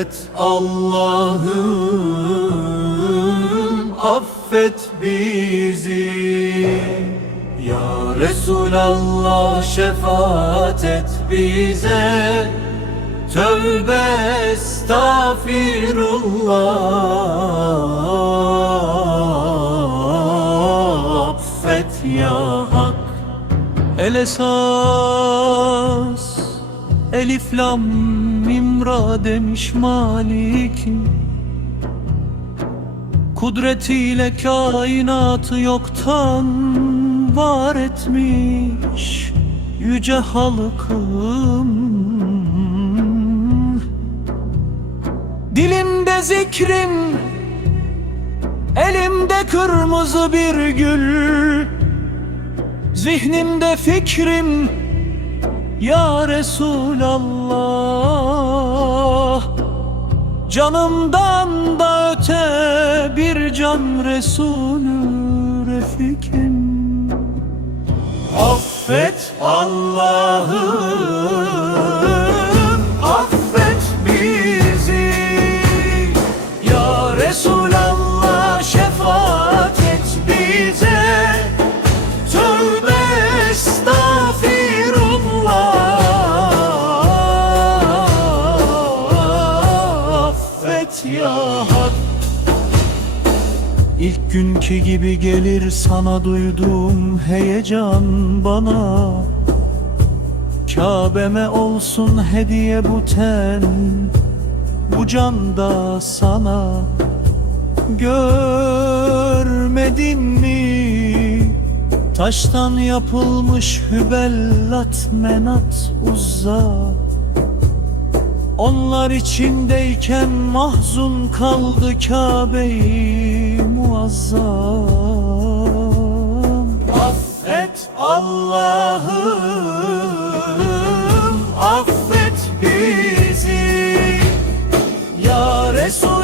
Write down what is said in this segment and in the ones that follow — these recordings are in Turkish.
Affet Allah'ım affet bizi. Ya Resulallah şefaat et bize. Tövbe estağfirullah. Affet ya Hak. El esas Elif lam mimra demiş Malik'im. Kudretiyle kainatı yoktan var etmiş Yüce halkım. Dilimde zikrim Elimde kırmızı bir gül. Zihnimde fikrim Ya Resulallah Canımdan da öte bir can Resulü Refikim. Affet Allah'ım İlk günkü gibi gelir sana duyduğum heyecan bana. Kabe'me olsun hediye bu ten Bu can da sana. Görmedin mi? Taştan yapılmış hübellat menat uzza onlar içindeyken mahzun kaldı Kabe-i muazzam. Affet Allah'ım affet bizi. Ya Resulallah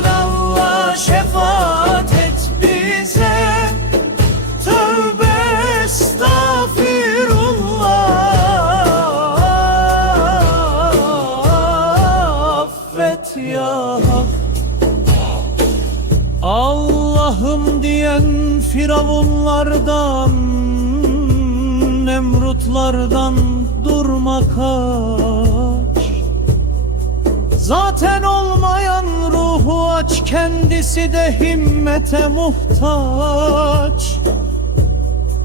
firavunlardan Nemrutlardan durma kaç. Zaten olmayan ruhu aç Kendisi de himmete muhtaç.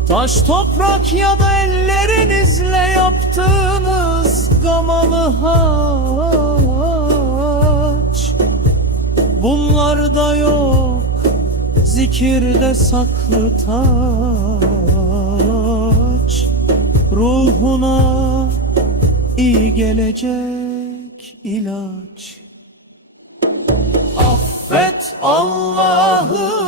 Taş toprak ya da ellerinizle yaptığınız gamalı haç. Bunlarda yok zikirde saklı taç Ruhuna iyi gelecek ilaç. Affet Allah'ım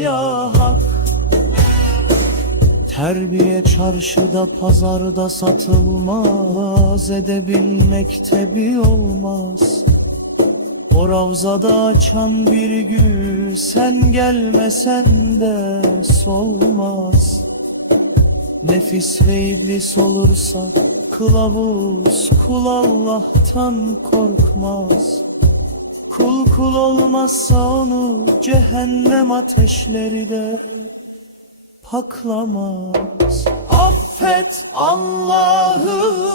ya Hak. Terbiye çarşıda pazarda satılmaz Edebilmekte bir olmaz. O ravzada açan bir gül Sen gelmesen de solmaz. Nefis ve iblis olursa Kılavuz kul Allah'tan korkmaz Kul kul olmazsa onu Cehennem ateşleri de paklamaz. Affet Allah'ım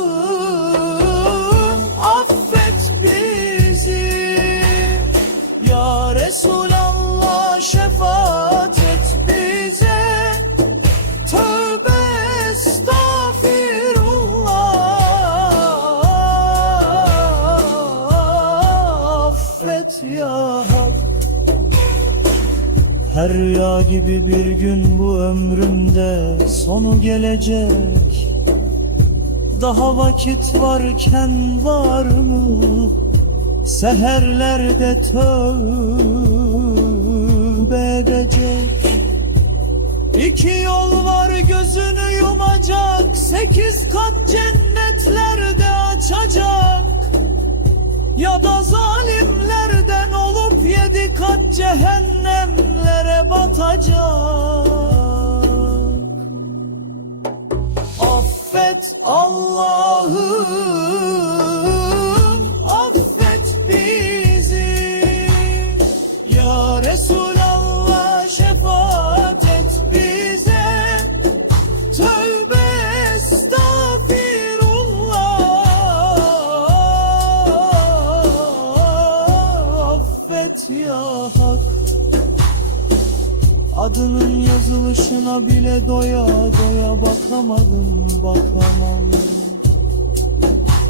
Her rüya gibi bir gün bu ömrümde sonu gelecek. Daha vakit varken var mı? Seherlerde tövbe edecek. İki yol var gözünü yumacak. Sekiz kat cennetlerde açacak. Ya da zalimlerden olup yedi kat cehennem batacak. Affet Allah'ım adının yazılışına bile doya doya bakamadım bakamam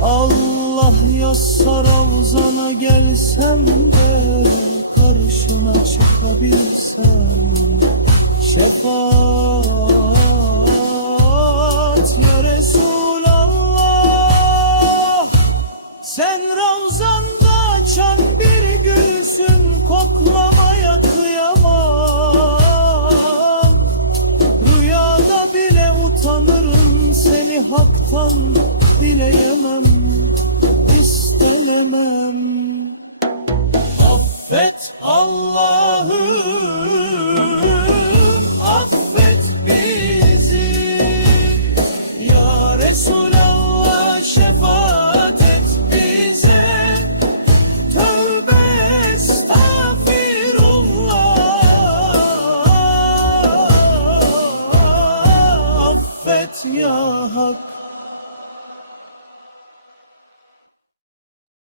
Allah yazsar avzana gelsem de karşına çıkabilsem. Şefaat 忘。